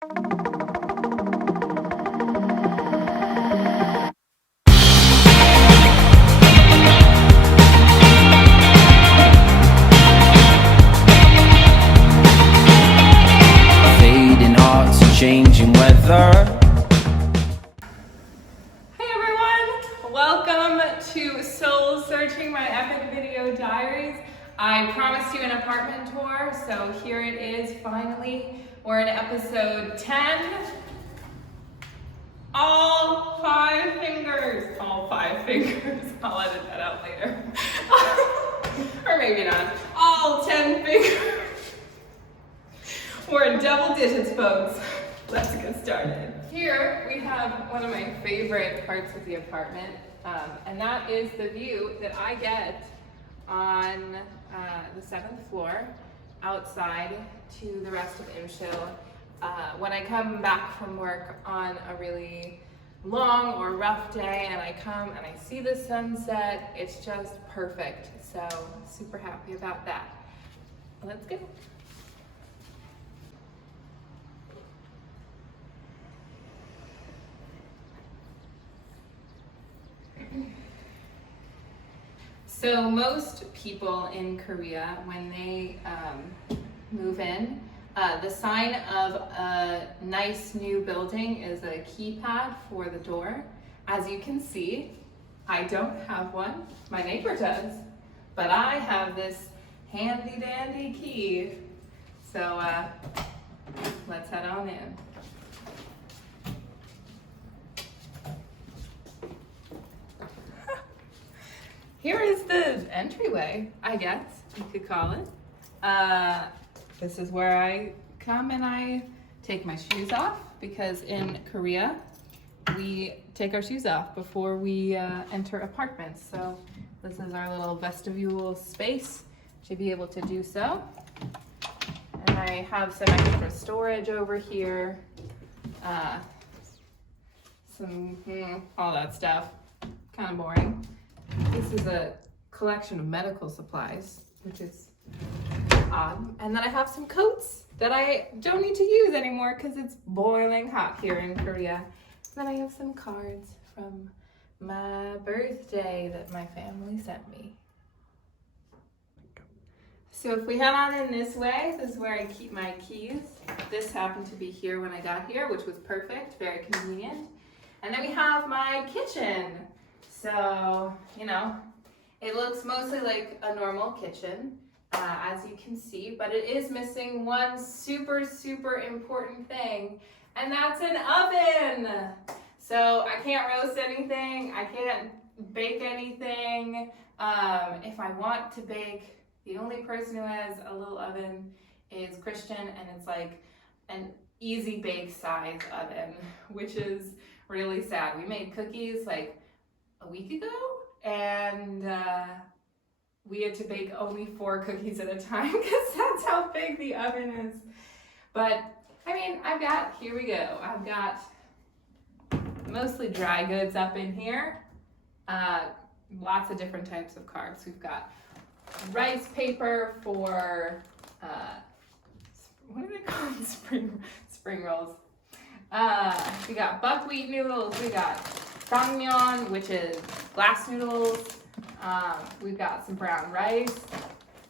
Fading hearts and changing weather. Hey everyone! Welcome to Seoul Searching My Epic Video Diaries. I promised you an apartment tour, so here it is finally. We're in episode 10. All 5 fingers. All 5 fingers. I'll edit that out later. Or maybe not. All 10 fingers. We're in double digits, folks. Let's get started. Here we have one of my favorite parts of the apartment, and that is the view that I get on the 7th floor outside to the rest of Seoul. When I come back from work on a really long or rough day and I come and I see the sunset, it's just perfect. So super happy about that. Let's go. So most people in Korea, when they move in, the sign of a nice new building is a keypad for the door. As you can see, I don't have one. My neighbor does, but I have this handy dandy key. So let's head on in. Here is the entryway, I guess you could call it. This is where I come and I take my shoes off, because in Korea, we take our shoes off before we enter apartments. So this is our little vestibule space to be able to do so. And I have some extra storage over here. All that stuff, kind of boring. This is a collection of medical supplies, which is odd. And then I have some coats that I don't need to use anymore because it's boiling hot here in Korea. And then I have some cards from my birthday that my family sent me. So if we head on in this way, this is where I keep my keys. This happened to be here when I got here, which was perfect, very convenient. And then we have my kitchen. So, you know, it looks mostly like a normal kitchen, as you can see, but it is missing one super, super important thing, and that's an oven. So I can't roast anything, I can't bake anything. If I want to bake, the only person who has a little oven is Christian, and it's like an easy bake size oven, which is really sad. We made cookies like a week ago, and we had to bake only 4 cookies at a time because that's how big the oven is. But I mean, here we go. I've got mostly dry goods up in here. Lots of different types of carbs. We've got rice paper for, what are they called? Spring rolls. We got buckwheat noodles. We got Gangmyeon, which is glass noodles. We've got some brown rice.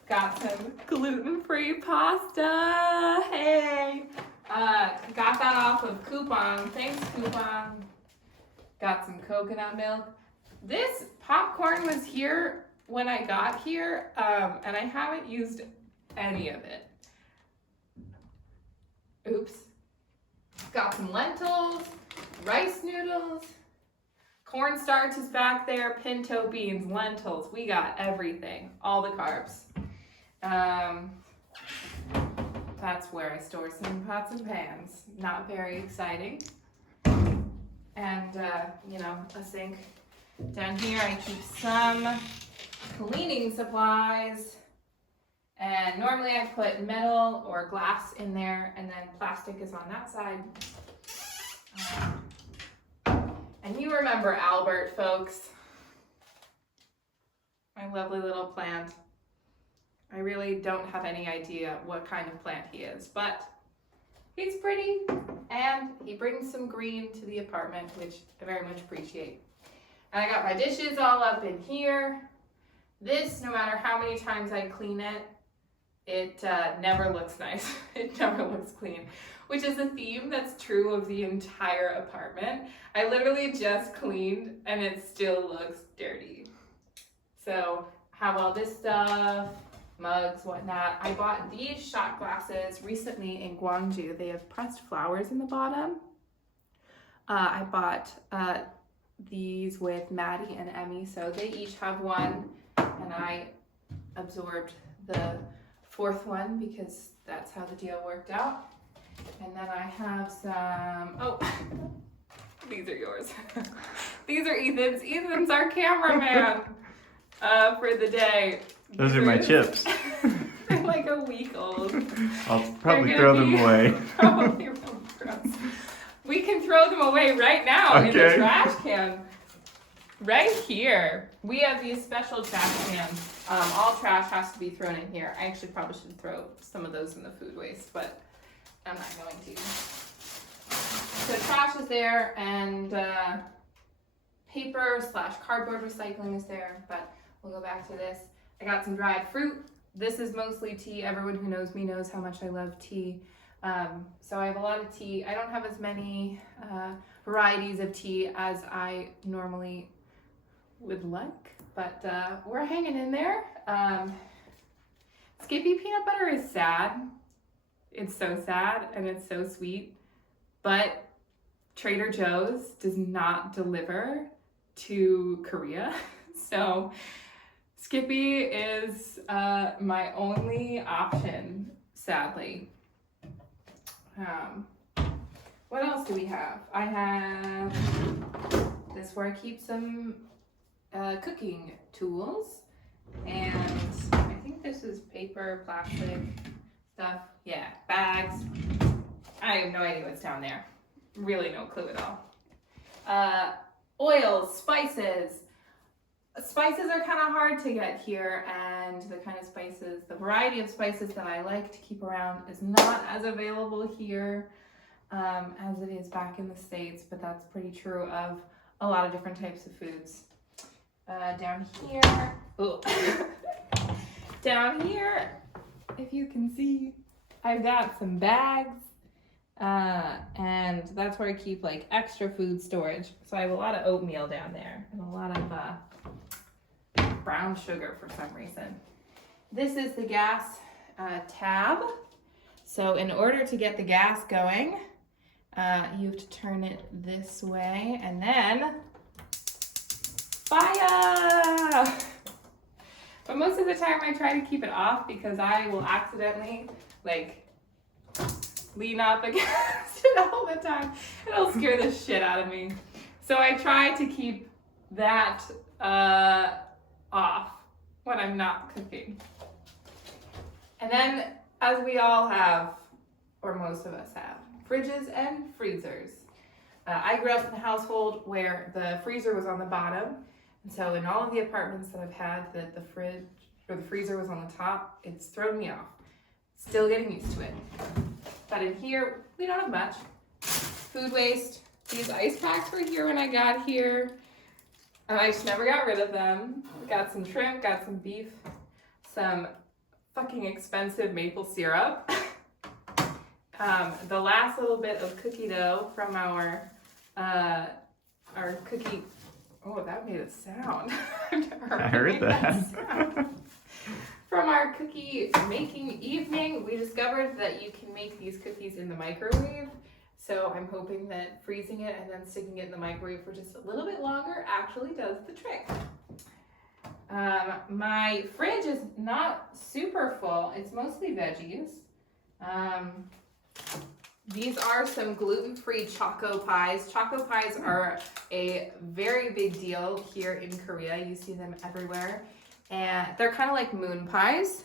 Got some gluten-free pasta. Hey! Got that off of Coupon. Thanks, Coupon. Got some coconut milk. This popcorn was here when I got here, and I haven't used any of it. Oops. Got some lentils, rice noodles. Cornstarch is back there, pinto beans, lentils. We got everything, all the carbs. That's where I store some pots and pans. Not very exciting. And, you know, a sink. Down here I keep some cleaning supplies. And normally I put metal or glass in there, and then plastic is on that side. And you remember Albert, folks. My lovely little plant. I really don't have any idea what kind of plant he is, but he's pretty. And he brings some green to the apartment, which I very much appreciate. And I got my dishes all up in here. This, no matter how many times I clean it, it never looks nice. It never looks clean, which is a theme that's true of the entire apartment. I literally just cleaned and it still looks dirty. So have all this stuff, mugs, whatnot. I bought these shot glasses recently in Gwangju. They have pressed flowers in the bottom. I bought these with Maddie and Emmy, so they each have one, and I absorbed the fourth one because that's how the deal worked out. And then I have some, oh, these are yours. These are Ethan's. Ethan's our cameraman for the day. Those are my chips. They're like a week old. I'll probably throw them away. Probably really gross. We can throw them away right now in the trash can. Right here. We have these special trash cans. All trash has to be thrown in here. I actually probably should throw some of those in the food waste, but I'm not going to. So trash is there, and paper / cardboard recycling is there, but we'll go back to this. I got some dried fruit. This is mostly tea. Everyone who knows me knows how much I love tea. So I have a lot of tea. I don't have as many varieties of tea as I normally would like, but we're hanging in there. Skippy peanut butter is sad. It's so sad and it's so sweet, but Trader Joe's does not deliver to Korea. So Skippy is my only option, sadly. What else do we have? I have this where I keep some cooking tools, and I think this is paper, plastic stuff. Yeah, bags. I have no idea what's down there. Really no clue at all. Oils, spices. Spices are kind of hard to get here, and the kind of spices, the variety of spices that I like to keep around is not as available here as it is back in the States, but that's pretty true of a lot of different types of foods. Down here, oh. Down here, if you can see, I've got some bags, and that's where I keep like extra food storage. So I have a lot of oatmeal down there and a lot of brown sugar for some reason. This is the gas tab. So in order to get the gas going, you have to turn it this way and then fire! But most of the time I try to keep it off because I will accidentally like lean up against it all the time. It'll scare the shit out of me. So I try to keep that off when I'm not cooking. And then, as we all have, or most of us have, fridges and freezers. I grew up in a household where the freezer was on the bottom, and so in all of the apartments that I've had that the fridge or the freezer was on the top, it's thrown me off. Still getting used to it. But in here, we don't have much. Food waste. These ice packs were here when I got here. I just never got rid of them. Got some shrimp, got some beef, some fucking expensive maple syrup. The last little bit of cookie dough from our cookie. Oh, that made a sound. I heard that. From our cookie making evening, we discovered that you can make these cookies in the microwave. So I'm hoping that freezing it and then sticking it in the microwave for just a little bit longer actually does the trick. My fridge is not super full. It's mostly veggies. These are some gluten-free choco pies. Choco pies are a very big deal here in Korea. You see them everywhere. And they're kind of like moon pies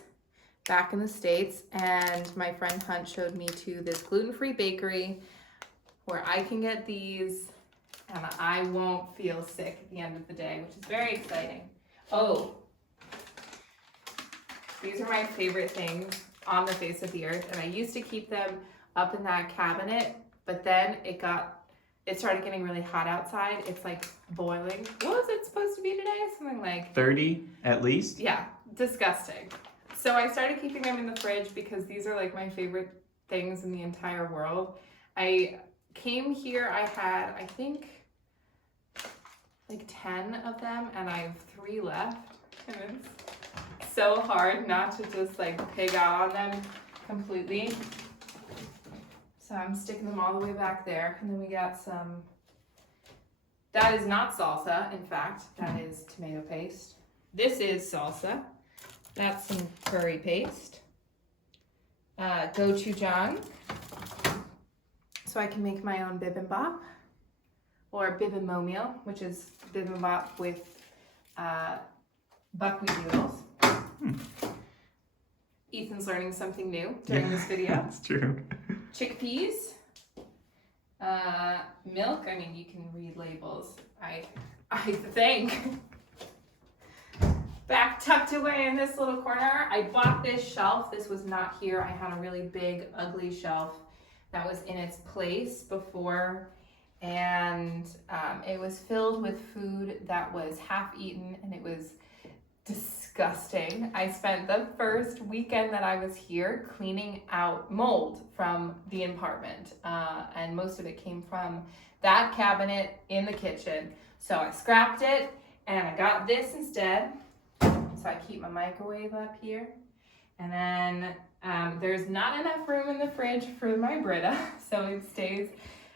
back in the States. And my friend Hunt showed me to this gluten-free bakery where I can get these and I won't feel sick at the end of the day, which is very exciting. Oh, these are my favorite things on the face of the earth, and I used to keep them up in that cabinet but then it started getting really hot outside. It's like boiling. What was it supposed to be today? Something like 30 at least? Yeah, disgusting. So I started keeping them in the fridge because these are like my favorite things in the entire world. I came here, I had, I think, like 10 of them, and I have 3 left. And it's so hard not to just like pig out on them completely. So I'm sticking them all the way back there. And then we got some, that is not salsa, in fact, that is tomato paste. This is salsa. That's some curry paste. Gochujang. So I can make my own bibimbap. Or bibimomil, which is bibimbap with buckwheat noodles. Ethan's learning something new during this video. That's true. Chickpeas. Milk, I mean, you can read labels, I think. Back tucked away in this little corner, I bought this shelf. This was not here. I had a really big, ugly shelf that was in its place before, and it was filled with food that was half eaten, and it was disgusting. I spent the first weekend that I was here cleaning out mold from the apartment, and most of it came from that cabinet in the kitchen. So I scrapped it, and I got this instead. So I keep my microwave up here, and then there's not enough room in the fridge for my Brita, so it stays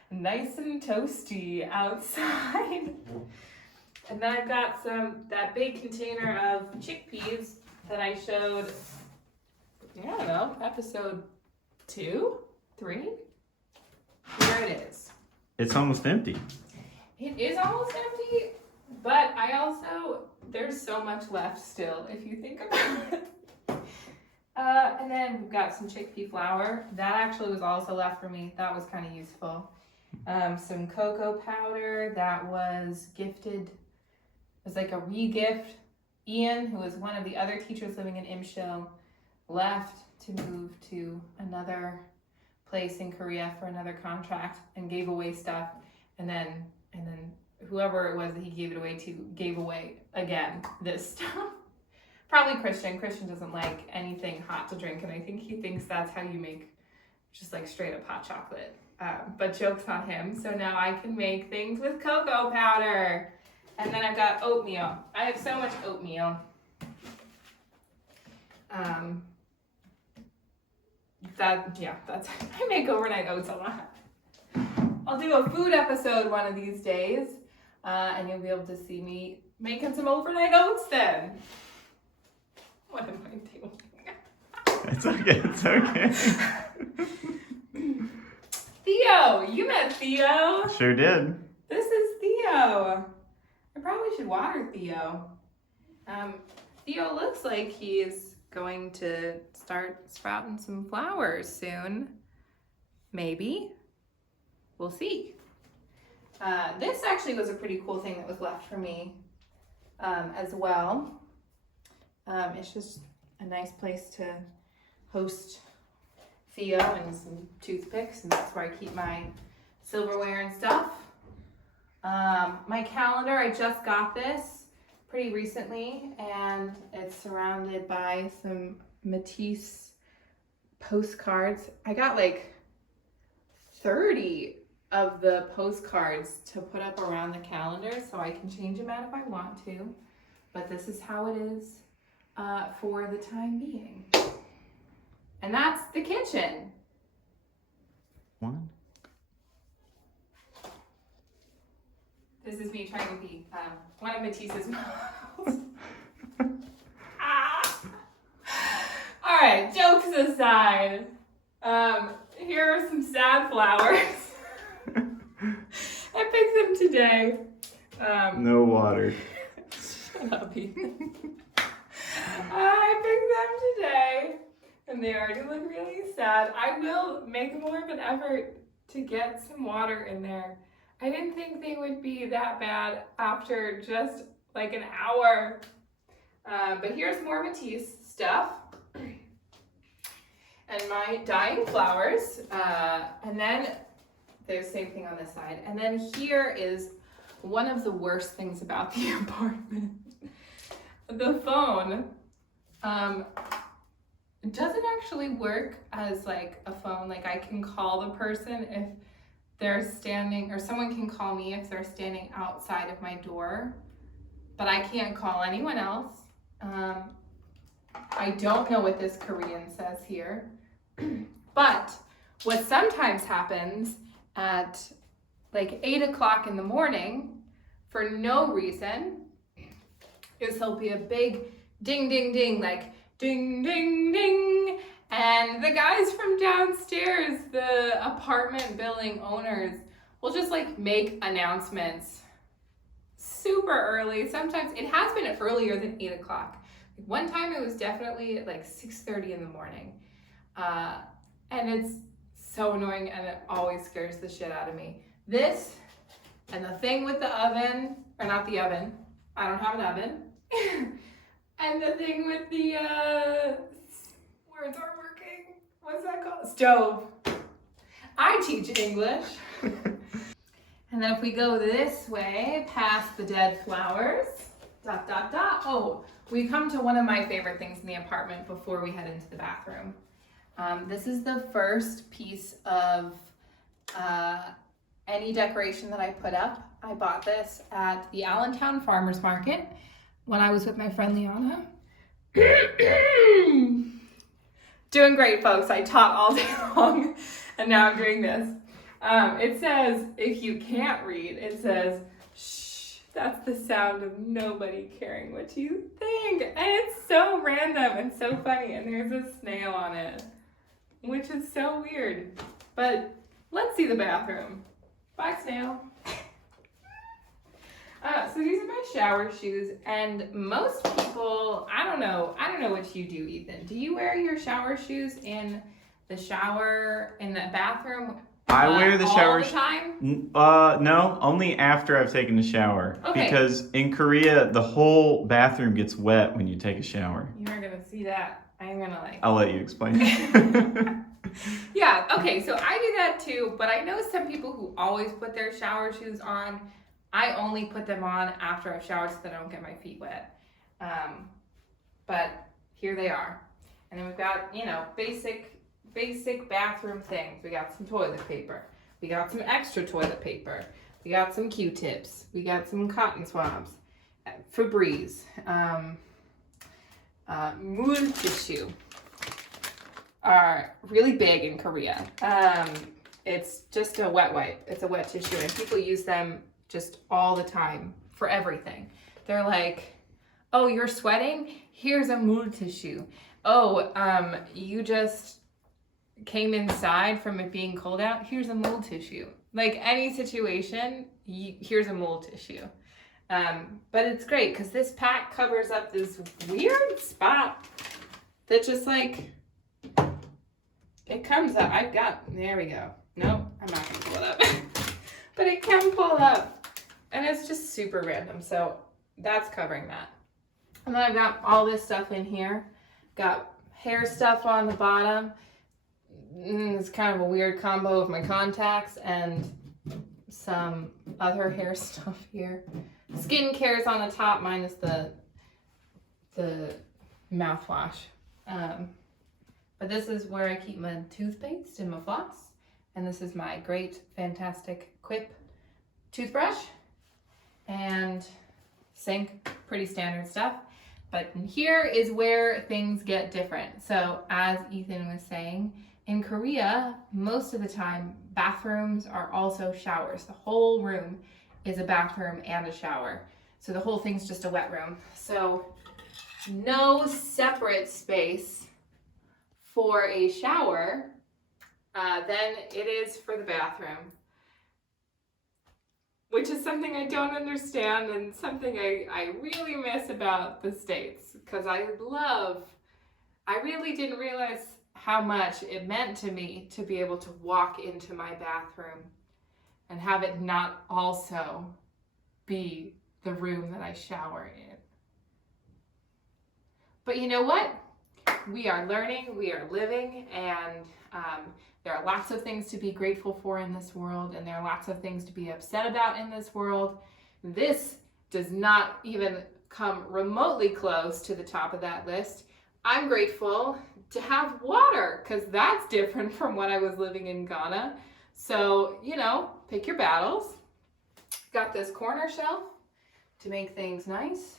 nice and toasty outside. And then I've got that big container of chickpeas that I showed, I don't know, episode 2, 3? There it is. It's almost empty. It is almost empty, but there's so much left still, if you think about it. And then we've got some chickpea flour. That actually was also left for me. That was kind of useful. Some cocoa powder that was gifted. It was like a re-gift. Ian, who was one of the other teachers living in Imshil, left to move to another place in Korea for another contract and gave away stuff. And then whoever it was that he gave it away to gave away again this stuff. Probably Christian. Christian doesn't like anything hot to drink, and I think he thinks that's how you make just like straight up hot chocolate. But joke's on him. So now I can make things with cocoa powder. And then I've got oatmeal. I have so much oatmeal. I make overnight oats a lot. I'll do a food episode one of these days, and you'll be able to see me making some overnight oats then. What am I doing? It's okay, it's okay. Theo, you met Theo. Sure did. This is Theo. I probably should water Theo. Theo looks like he's going to start sprouting some flowers soon. Maybe. We'll see. This actually was a pretty cool thing that was left for me as well. It's just a nice place to host Theo and some toothpicks, and that's where I keep my silverware and stuff. My calendar, I just got this pretty recently, and it's surrounded by some Matisse postcards. I got like 30 of the postcards to put up around the calendar, so I can change them out if I want to, but this is how it is for the time being. And that's the kitchen. One. This is me trying to be one of Matisse's models. All right, jokes aside, here are some sad flowers. I picked them today. No water. Shut up, Ethan. I picked them today, and they already look really sad. I will make more of an effort to get some water in there. I didn't think they would be that bad after just like an hour. But here's more Matisse stuff. And my dying flowers. And then there's the same thing on this side. And then here is one of the worst things about the apartment. The phone doesn't actually work as like a phone. Like I can call the person if they're standing, or someone can call me if they're standing outside of my door, but I can't call anyone else. I don't know what this Korean says here, but what sometimes happens at like 8 o'clock in the morning for no reason is there'll be a big ding, ding, ding, like ding, ding, ding. And the guys from downstairs, the apartment building owners, will just like make announcements super early. Sometimes it has been earlier than 8 o'clock. One time it was definitely at like 6:30 in the morning. And it's so annoying and it always scares the shit out of me. This and the thing with the oven, or not the oven, I don't have an oven. And the thing with the, words aren't working. What's that called? Stove. I teach English. And then if we go this way, past the dead flowers, dot, dot, dot. Oh, we come to one of my favorite things in the apartment before we head into the bathroom. This is the first piece of any decoration that I put up. I bought this at the Allentown Farmers Market when I was with my friend Liana. Doing great, folks. I taught all day long, and now I'm doing this. It says, if you can't read, it says, shh, that's the sound of nobody caring what you think. And it's so random and so funny, and there's a snail on it, which is so weird. But let's see the bathroom. Bye, snail. So these are my shower shoes, and most people, I don't know what you do, Ethan. Do you wear your shower shoes in the shower, in the bathroom? I wear the shower all the time? No, only after I've taken a shower. Okay. Because in Korea, the whole bathroom gets wet when you take a shower. You are gonna see that. I'm gonna like. I'll let you explain. Yeah, okay, so I do that too, but I know some people who always put their shower shoes on. I only put them on after I've showered so that I don't get my feet wet. But here they are. And then we've got, basic bathroom things. We got some toilet paper. We got some extra toilet paper. We got some Q-tips. We got some cotton swabs. Febreze. Moon tissue. Are really big in Korea. It's just a wet wipe. It's a wet tissue, and people use them just all the time for everything. They're like, oh, you're sweating? Here's a mood tissue. Oh, you just came inside from it being cold out? Here's a mold tissue. Like any situation, here's a mold tissue. But it's great because this pack covers up this weird spot that just like, it comes up. There we go. Nope, I'm not gonna pull it up. But it can pull up. And it's just super random. So that's covering that. And then I've got all this stuff in here. Got hair stuff on the bottom. It's kind of a weird combo of my contacts and some other hair stuff here. Skincare is on the top, minus the mouthwash. But this is where I keep my toothpaste and my floss. And this is my great, fantastic Quip toothbrush and sink, pretty standard stuff. But here is where things get different. So as Ethan was saying, in Korea, most of the time, bathrooms are also showers. The whole room is a bathroom and a shower. So the whole thing's just a wet room. So no separate space for a shower than it is for the bathroom. Which is something I don't understand and something I really miss about the States. Because I really didn't realize how much it meant to me to be able to walk into my bathroom and have it not also be the room that I shower in. But you know what? We are learning, we are living, and There are lots of things to be grateful for in this world, and there are lots of things to be upset about in this world. This does not even come remotely close to the top of that list. I'm grateful to have water, because that's different from when I was living in Ghana. So, you know, pick your battles. Got this corner shelf to make things nice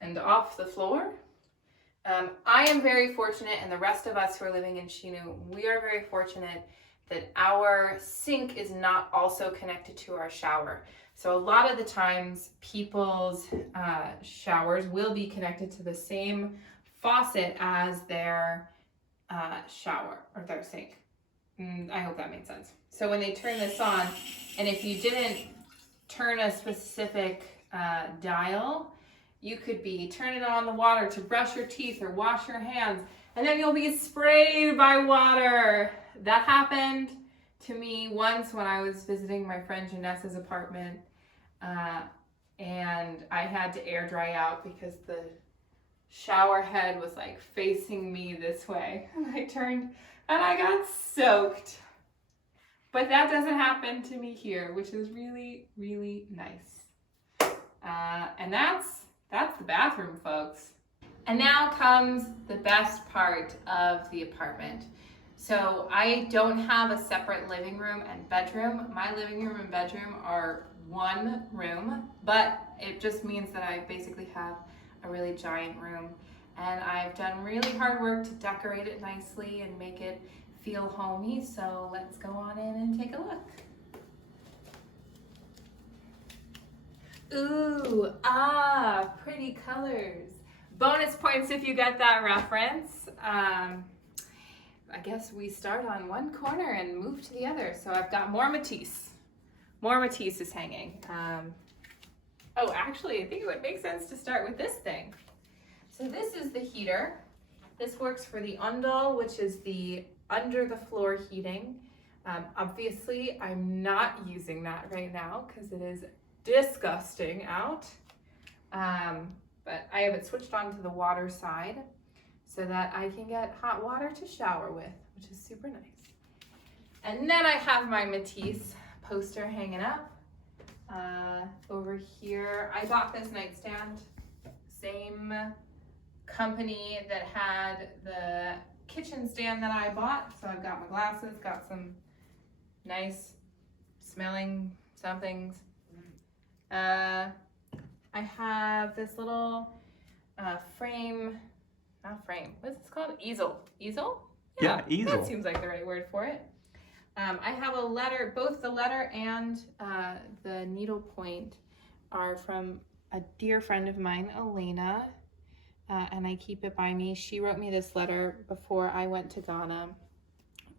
and off the floor. I am very fortunate, and the rest of us who are living in Shinu, we are very fortunate that our sink is not also connected to our shower. So a lot of the times people's showers will be connected to the same faucet as their shower or their sink. I hope that made sense. So when they turn this on, and if you didn't turn a specific dial, you could be turning on the water to brush your teeth or wash your hands, and then you'll be sprayed by water. That happened to me once when I was visiting my friend Janessa's apartment, and I had to air dry out because the shower head was like facing me this way. And I turned and I got soaked. But that doesn't happen to me here, which is really, really nice. And that's the bathroom, folks. And now comes the best part of the apartment. So I don't have a separate living room and bedroom. My living room and bedroom are one room, but it just means that I basically have a really giant room. And I've done really hard work to decorate it nicely and make it feel homey. So let's go on in and take a look. Ooh, pretty colors. Bonus points if you get that reference. I guess we start on one corner and move to the other. So I've got more Matisse. More Matisse is hanging. Oh, actually, I think it would make sense to start with this thing. So this is the heater. This works for the undal, which is the under the floor heating. Obviously, I'm not using that right now because it is disgusting out. But I have it switched on to the water side so that I can get hot water to shower with, which is super nice. And then I have my Matisse poster hanging up. Over here, I bought this nightstand, same company that had the kitchen stand that I bought. So I've got my glasses, got some nice smelling somethings. I have this little not frame, what's this called? Easel. Yeah, easel. That seems like the right word for it. I have a letter, both the letter and the needle point are from a dear friend of mine, Elena, and I keep it by me. She wrote me this letter before I went to Ghana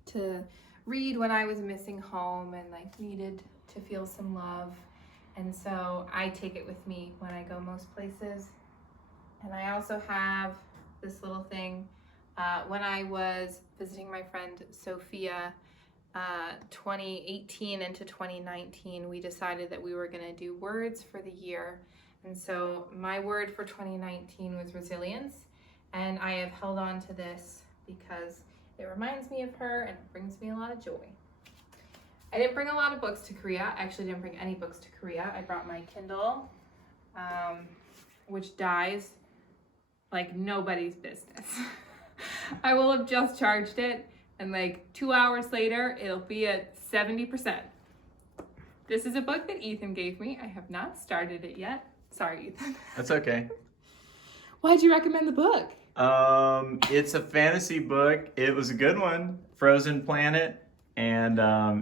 to read when I was missing home and like needed to feel some love. And so I take it with me when I go most places. And I also have this little thing. When I was visiting my friend Sophia, 2018 into 2019, we decided that we were going to do words for the year. And so my word for 2019 was resilience. And I have held on to this because it reminds me of her and it brings me a lot of joy. I didn't bring a lot of books to Korea. I actually didn't bring any books to Korea. I brought my Kindle, which dies like nobody's business. I will have just charged it, and like 2 hours later, it'll be at 70%. This is a book that Ethan gave me. I have not started it yet. Sorry, Ethan. That's okay. Why'd you recommend the book? It's a fantasy book. It was a good one, Frozen Planet, and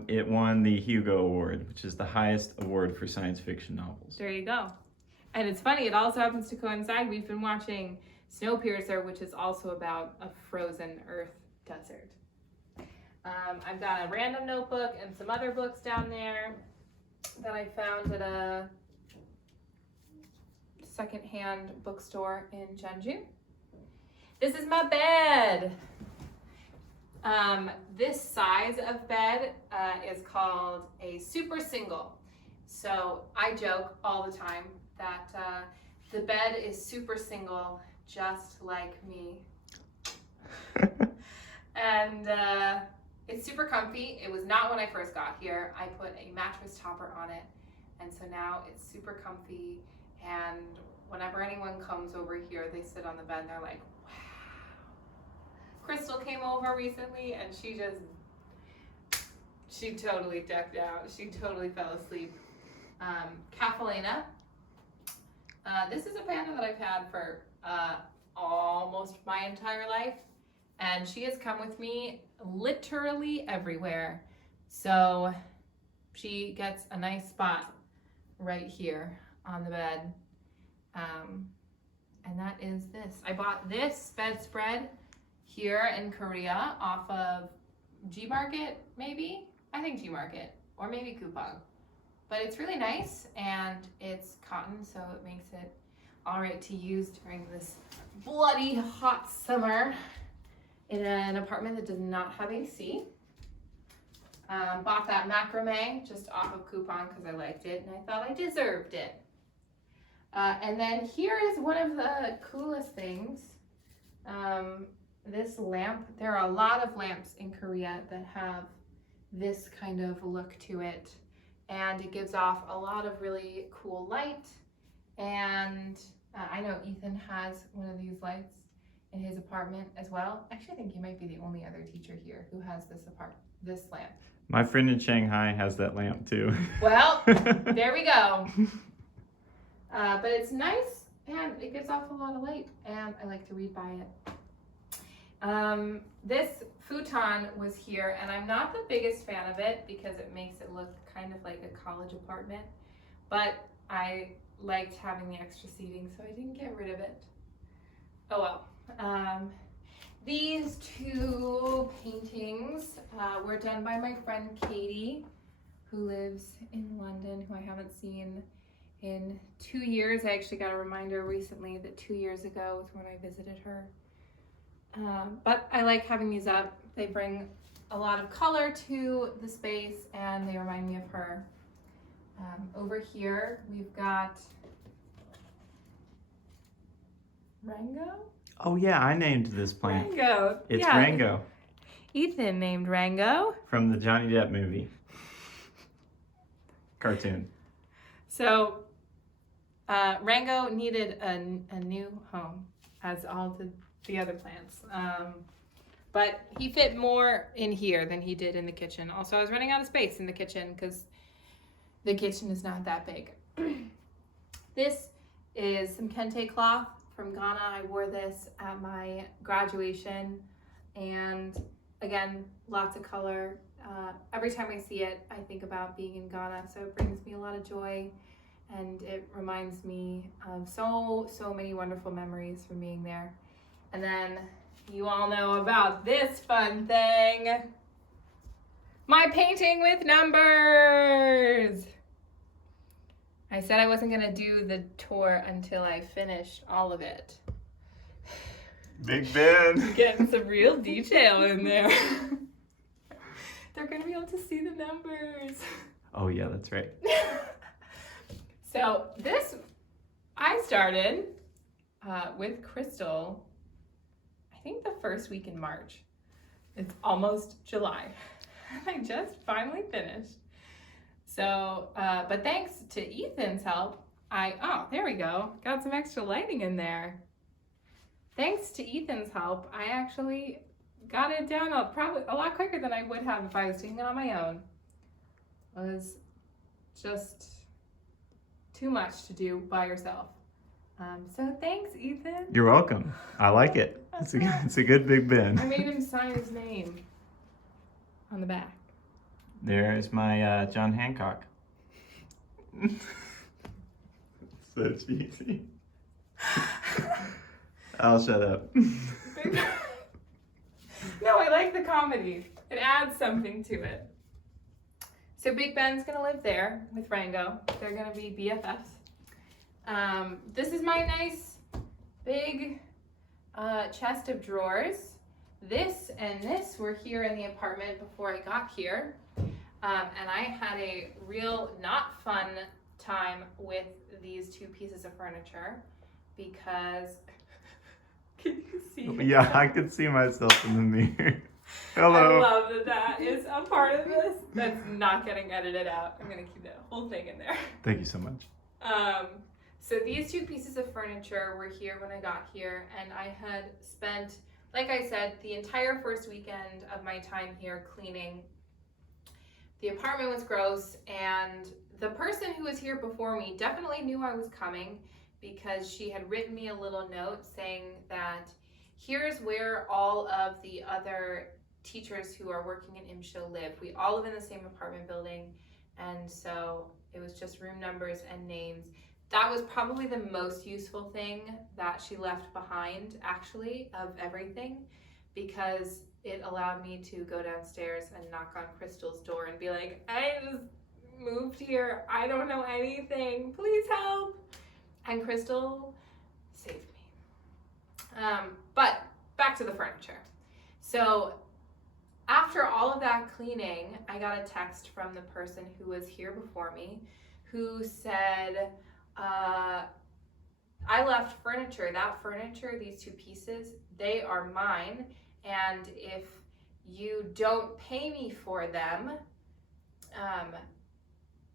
it won the Hugo Award, which is the highest award for science fiction novels. There you go. And it's funny, it also happens to coincide. We've been watching Snowpiercer, which is also about a frozen earth desert. I've got a random notebook and some other books down there that I found at a secondhand bookstore in Jeonju. This is my bed. This size of bed is called a super single. So I joke all the time that the bed is super single, just like me. And It's super comfy. It was not when I first got here. I put a mattress topper on it, and so now it's super comfy. And whenever anyone comes over here, they sit on the bed and they're like, wow. Crystal came over recently and she totally decked out. She totally fell asleep. Catalina. This is a panda that I've had for almost my entire life, and she has come with me literally everywhere. So she gets a nice spot right here on the bed. And that is this. I bought this bedspread here in Korea off of G-Market, maybe? I think G-Market, or maybe Coupang. But it's really nice, and it's cotton, so it makes it all right to use during this bloody hot summer in an apartment that does not have AC. Bought that macrame just off of Coupang because I liked it, and I thought I deserved it. And then here is one of the coolest things. This lamp. There are a lot of lamps in Korea that have this kind of look to it, and it gives off a lot of really cool light. And I know Ethan has one of these lights in his apartment as well. Actually, I think he might be the only other teacher here who has this lamp. My friend in Shanghai has that lamp too. Well, there we go. But it's nice, and it gives off a lot of light, and I like to read by it. This futon was here, and I'm not the biggest fan of it because it makes it look kind of like a college apartment, but I liked having the extra seating, so I didn't get rid of it. Oh well. These two paintings were done by my friend Katie, who lives in London, who I haven't seen in 2 years. I actually got a reminder recently that 2 years ago was when I visited her. But I like having these up. They bring a lot of color to the space, and they remind me of her. Over here, we've got Rango? Oh yeah, I named this plant. Rango. It's yeah. Rango Ethan named Rango. from the Johnny Depp movie. Cartoon. So Rango needed a new home, as all the other plants. But he fit more in here than he did in the kitchen. Also, I was running out of space in the kitchen because the kitchen is not that big. This is some kente cloth from Ghana. I wore this at my graduation, and again, lots of color. Every time I see it, I think about being in Ghana, so it brings me a lot of joy, and it reminds me of so many wonderful memories from being there. And then you all know about this fun thing. My painting with numbers. I said I wasn't gonna do the tour until I finished all of it. Big Ben. Getting some real detail in there. They're gonna be able to see the numbers. Oh yeah, that's right. So this, I started with Crystal, I think the first week in March. It's almost July. I just finally finished. So, but thanks to Ethan's help, there we go. Got some extra lighting in there. Thanks to Ethan's help, I actually got it down probably a lot quicker than I would have if I was doing it on my own. It was just too much to do by yourself. So thanks, Ethan. You're welcome. I like it. It's a good Big Ben. I made him sign his name on the back. There's my John Hancock. So cheesy. I'll shut up. No, I like the comedy. It adds something to it. So Big Ben's gonna live there with Rango. They're gonna be BFFs. This is my nice big chest of drawers. This and this were here in the apartment before I got here. And I had a real not fun time with these two pieces of furniture because, can you see? Yeah, I could see myself in the mirror. Hello. I love that that is a part of this. That's not getting edited out. I'm gonna keep that whole thing in there. Thank you so much. So these two pieces of furniture were here when I got here, and I had spent, like I said, the entire first weekend of my time here cleaning. The apartment was gross, and the person who was here before me definitely knew I was coming because she had written me a little note saying that here's where all of the other teachers who are working in IMSHO live. We all live in the same apartment building, and so it was just room numbers and names. That was probably the most useful thing that she left behind, actually, of everything, because it allowed me to go downstairs and knock on Crystal's door and be like, I just moved here. I don't know anything. Please help. And Crystal saved me. But back to the furniture. So after all of that cleaning, I got a text from the person who was here before me who said, I left furniture. That furniture, these two pieces, they are mine. And if you don't pay me for them,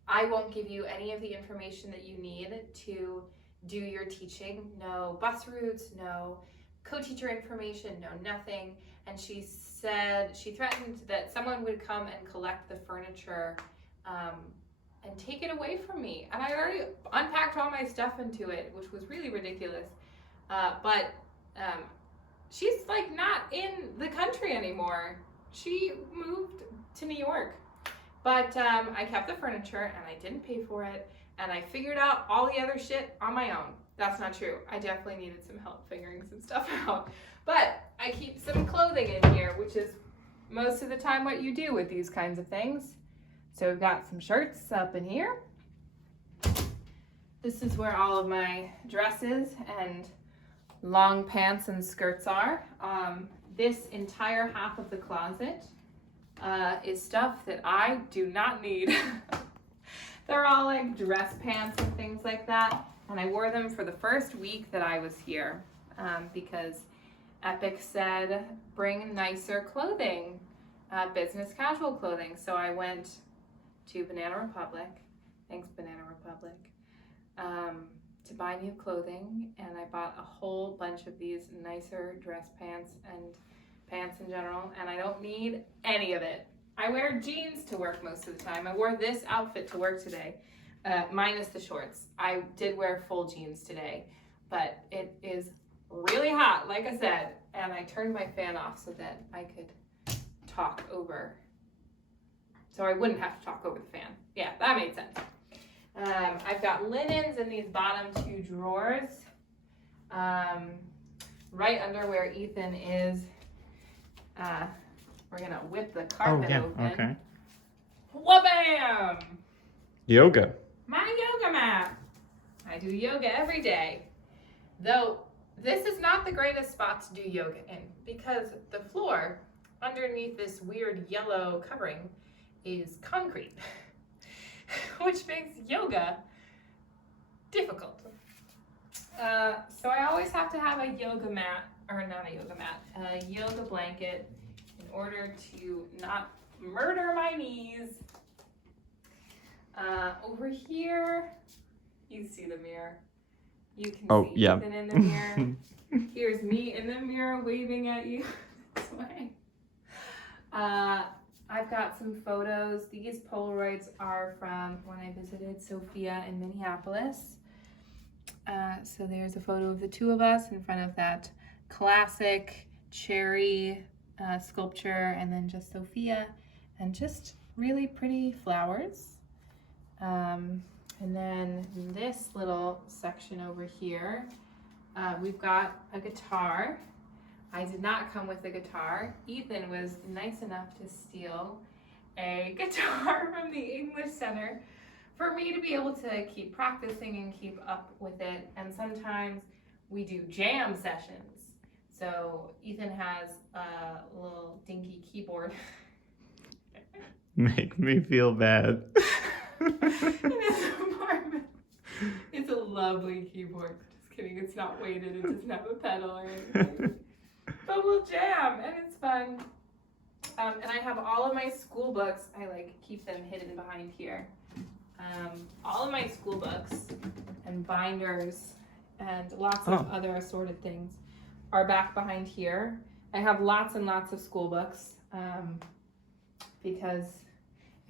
I won't give you any of the information that you need to do your teaching. No bus routes, no co-teacher information, no nothing. And she said, she threatened that someone would come and collect the furniture and take it away from me. And I already unpacked all my stuff into it, which was really ridiculous. But she's like not in the country anymore. She moved to New York. But I kept the furniture and I didn't pay for it. And I figured out all the other shit on my own. That's not true. I definitely needed some help figuring some stuff out. But I keep some clothing in here, which is most of the time what you do with these kinds of things. So we've got some shirts up in here. This is where all of my dresses and long pants and skirts are. This entire half of the closet is stuff that I do not need. They're all like dress pants and things like that. And I wore them for the first week that I was here because EPIK said, bring nicer clothing, business casual clothing. So I went to Banana Republic, thanks Banana Republic, to buy new clothing. And I bought a whole bunch of these nicer dress pants and pants in general. And I don't need any of it. I wear jeans to work most of the time. I wore this outfit to work today, minus the shorts. I did wear full jeans today, but it is really hot, like I said, and I turned my fan off so that I could talk over, so I wouldn't have to talk over the fan. Yeah, that made sense. I've got linens in these bottom two drawers, right under where Ethan is. We're gonna whip the carpet open. Okay. Wha-bam! Yoga. My yoga mat. I do yoga every day. Though this is not the greatest spot to do yoga in because the floor underneath this weird yellow covering is concrete, which makes yoga difficult. So I always have to have a yoga mat, or not a yoga mat, a yoga blanket in order to not murder my knees. Over here, you see the mirror. You can see Ethan in the mirror. Here's me in the mirror waving at you this way. I've got some photos. These Polaroids are from when I visited Sophia in Minneapolis. So there's a photo of the two of us in front of that classic cherry sculpture, and then just Sophia and just really pretty flowers. And then this little section over here, we've got a guitar. I did not come with a guitar. Ethan was nice enough to steal a guitar from the English Center for me to be able to keep practicing and keep up with it. And sometimes we do jam sessions. So Ethan has a little dinky keyboard. Make me feel bad. In his apartment. It's a lovely keyboard. Just kidding, it's not weighted, it doesn't have a pedal or anything. But we'll jam and it's fun. And I have all of my school books. I like keep them hidden behind here. All of my school books and binders and lots of other assorted things are back behind here. I have lots and lots of school books because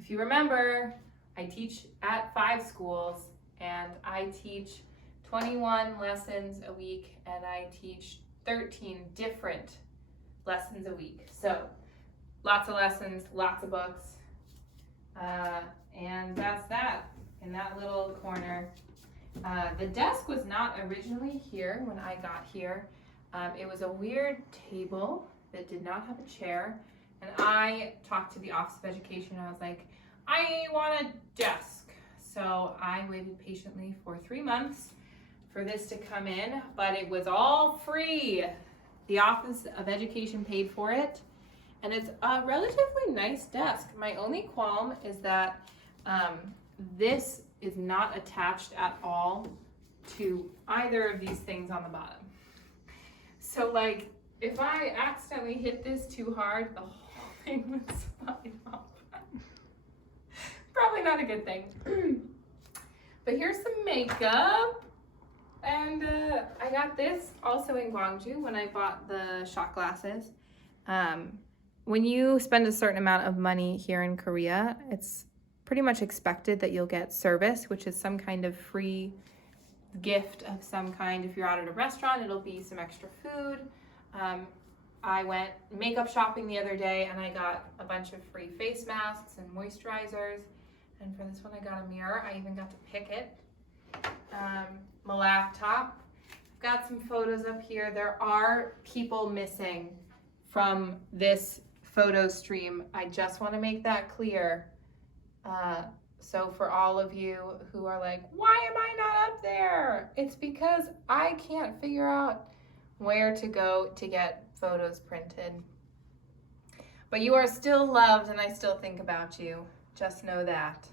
if you remember, I teach at 5 schools and I teach 21 lessons a week and I teach 13 different lessons a week. So lots of lessons, lots of books, and that's that in that little corner. The desk was not originally here when I got here. It was a weird table that did not have a chair, and I talked to the Office of Education and I was like, I want a desk. So I waited patiently for 3 months for this to come in, but it was all free. The Office of Education paid for it, and it's a relatively nice desk. My only qualm is that this is not attached at all to either of these things on the bottom. So like, if I accidentally hit this too hard, the whole thing would slide off. Probably not a good thing. But here's some makeup. And I got this also in Gwangju when I bought the shot glasses. When you spend a certain amount of money here in Korea, it's pretty much expected that you'll get service, which is some kind of free gift of some kind. If you're out at a restaurant, it'll be some extra food. I went makeup shopping the other day and I got a bunch of free face masks and moisturizers. And for this one, I got a mirror. I even got to pick it. My laptop. I've got some photos up here. There are people missing from this photo stream. I just want to make that clear. So for all of you who are like, why am I not up there? It's because I can't figure out where to go to get photos printed. But you are still loved and I still think about you. Just know that.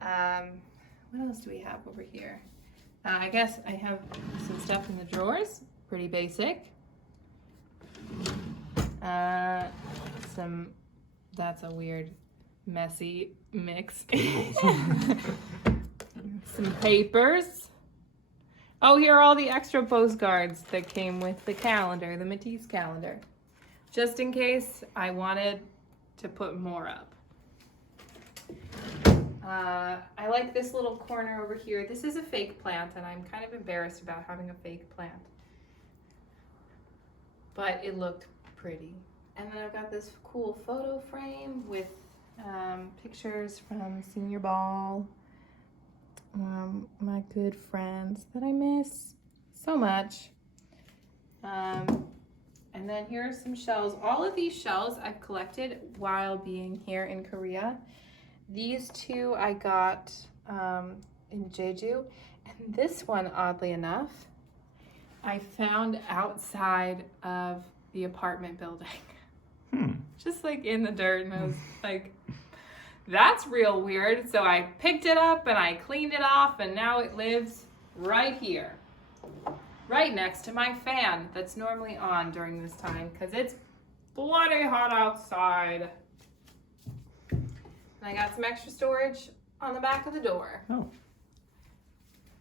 What else do we have over here? I guess I have some stuff in the drawers. Pretty basic. That's a weird, messy mix. Some papers. Oh, here are all the extra postcards that came with the calendar, the Matisse calendar. Just in case I wanted to put more up. I like this little corner over here. This is a fake plant, and I'm kind of embarrassed about having a fake plant. But it looked pretty. And then I've got this cool photo frame with pictures from senior ball. My good friends that I miss so much. And then here are some shells. All of these shells I've collected while being here in Korea. These two I got in Jeju, and this one, oddly enough, I found outside of the apartment building. Just like in the dirt, and I was like, that's real weird. So I picked it up and I cleaned it off, and now it lives right here, right next to my fan that's normally on during this time because it's bloody hot outside. And I got some extra storage on the back of the door. Oh.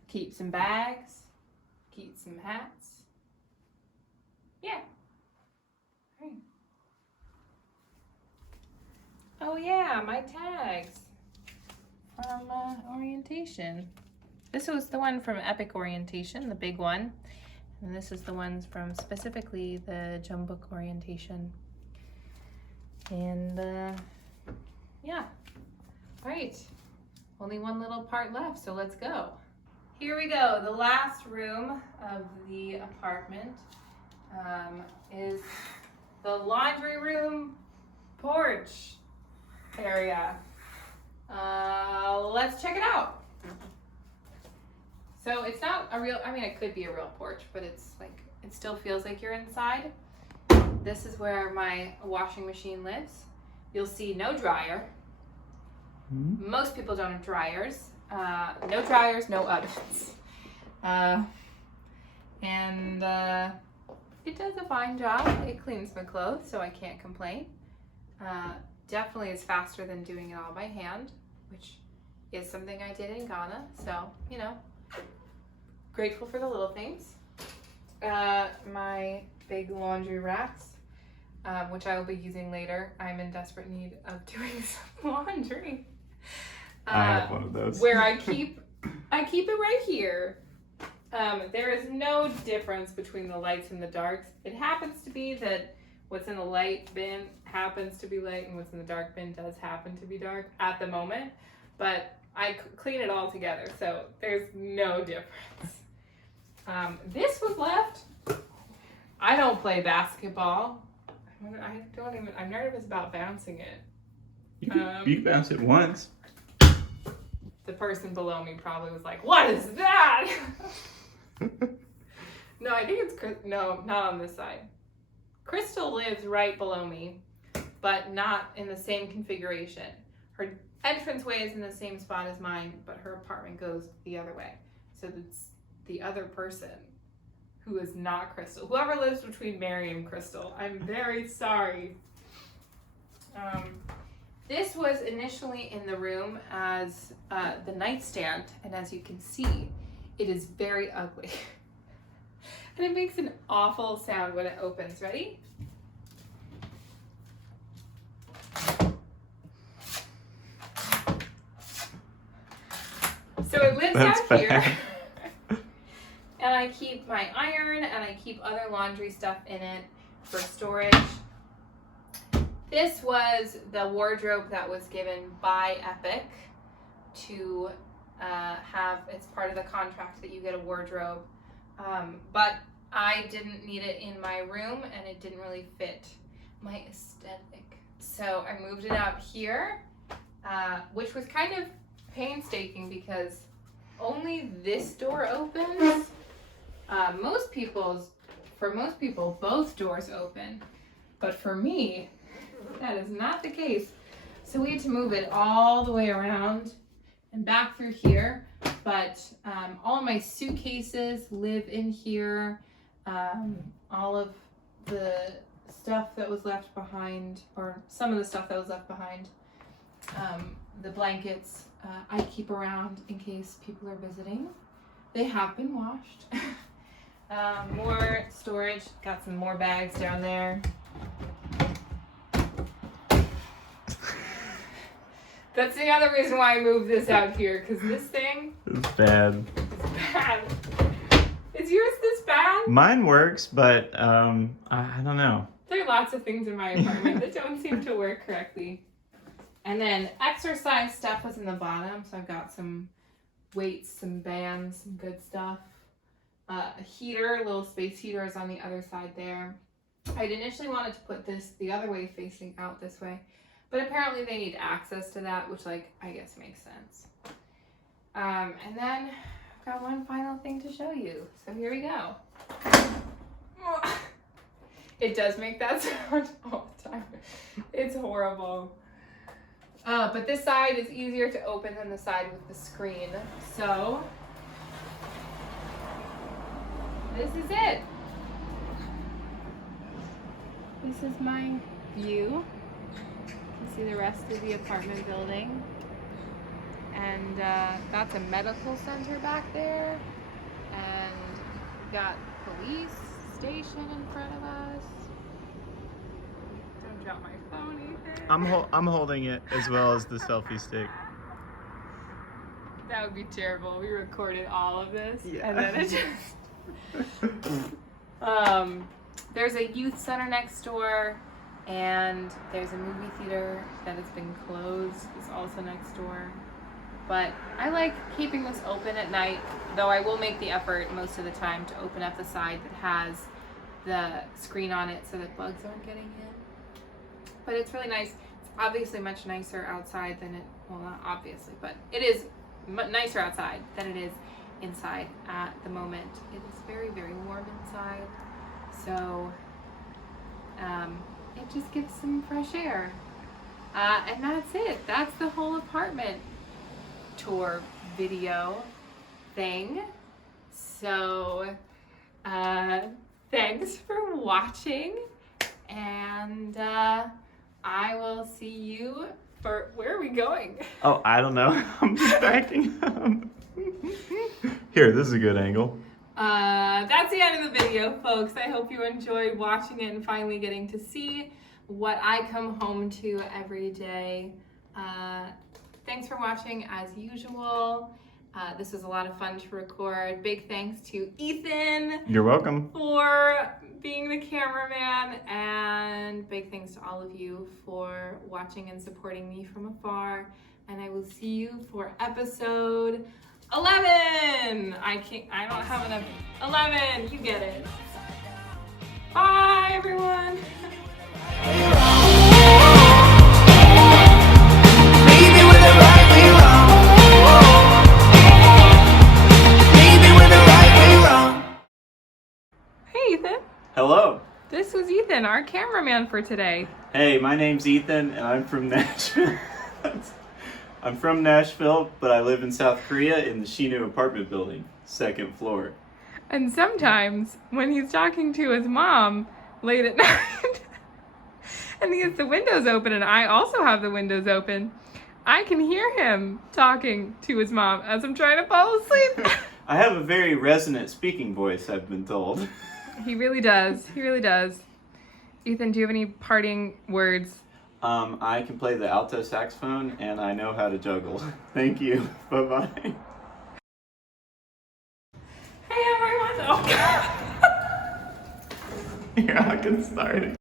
Keep some bags, keep some hats. Yeah. Right. Oh yeah, my tags from orientation. This was the one from EPIK orientation, the big one. And this is the ones from specifically the Jeonbuk orientation. And yeah. All right, only one little part left, so let's go. Here we go. The last room of the apartment is the laundry room porch area. Let's check it out. So it's not a real, I mean, it could be a real porch, but it's like, it still feels like you're inside. This is where my washing machine lives. You'll see no dryer. Most people don't have dryers. No dryers, no ovens. And it does a fine job. It cleans my clothes, so I can't complain. definitely is faster than doing it all by hand, which is something I did in Ghana. So, you know, grateful for the little things. My big laundry racks, which I will be using later. I'm in desperate need of doing some laundry. I have one of those. Where I keep it right here. There is no difference between the lights and the darks. It happens to be that what's in the light bin happens to be light and what's in the dark bin does happen to be dark at the moment. But I clean it all together, so there's no difference. This was left. I don't play basketball. I'm nervous about bouncing it. You can bounce it once. The person below me probably was like, "What is that?" No, I think it's no, not on this side. Crystal lives right below me, but not in the same configuration. Her entranceway is in the same spot as mine, but her apartment goes the other way. So it's the other person who is not Crystal. Whoever lives between Mary and Crystal, I'm very sorry. This was initially in the room as the nightstand, and as you can see, it is very ugly. And it makes an awful sound when it opens. Ready? So it lives out here. And I keep my iron and I keep other laundry stuff in it for storage. This was the wardrobe that was given by EPIK to have, it's part of the contract that you get a wardrobe. But I didn't need it in my room and it didn't really fit my aesthetic. So I moved it out here, which was kind of painstaking because only this door opens. For most people, both doors open. But for me, that is not the case. So we had to move it all the way around and back through here. But all of my suitcases live in here. All of the stuff that was left behind, or some of the stuff that was left behind, the blankets, I keep around in case people are visiting. They have been washed. More storage, got some more bags down there. That's the other reason why I moved this out here, because this thing It's bad. is bad. Is yours this bad? Mine works, but I don't know. There are lots of things in my apartment that don't seem to work correctly. And then exercise stuff was in the bottom, so I've got some weights, some bands, some good stuff. A heater, a little space heater is on the other side there. I'd initially wanted to put this the other way, facing out this way, but apparently they need access to that, which, like, I guess makes sense. And then I've got one final thing to show you. So here we go. It does make that sound all the time. It's horrible. But this side is easier to open than the side with the screen. So this is it. This is my view. You can see the rest of the apartment building. And that's a medical center back there. And we've got police station in front of us. Don't drop my phone, Ethan. I'm holding it as well as the selfie stick. That would be terrible. We recorded all of this, Yeah. and then it just. There's a youth center next door, and there's a movie theater that has been closed. It's also next door. But I like keeping this open at night, though I will make the effort most of the time to open up the side that has the screen on it so that bugs aren't getting in. But it's really nice. It's obviously much nicer outside than it, well, not obviously, but it is nicer outside than it is inside at the moment. It is very, very warm inside. So it just gives some fresh air. And that's it. That's the whole apartment tour video thing. So thanks for watching, and I will see you for, where are we going? Oh, I don't know. I'm distracting. Here, this is a good angle. That's the end of the video, folks. I hope you enjoyed watching it and finally getting to see what I come home to every day. Thanks for watching as usual. This was a lot of fun to record. Big thanks to Ethan. You're welcome. For being the cameraman, and big thanks to all of you for watching and supporting me from afar. And I will see you for episode 11. I don't have enough. 11, you get it. Bye, everyone. Maybe we're the right way wrong. Maybe we're the right way wrong. Hey, Ethan. Hello. This was Ethan, our cameraman for today. Hey, my name's Ethan, and I'm from Nashville. I'm from Nashville, but I live in South Korea in the Shinu apartment building, 2nd floor. And sometimes when he's talking to his mom late at night and he has the windows open and I also have the windows open, I can hear him talking to his mom as I'm trying to fall asleep. I have a very resonant speaking voice, I've been told. He really does. He really does. Ethan, do you have any parting words? I can play the alto saxophone, and I know how to juggle. Thank you. Bye-bye. Hey, everyone. Oh, God. Here, I can start it.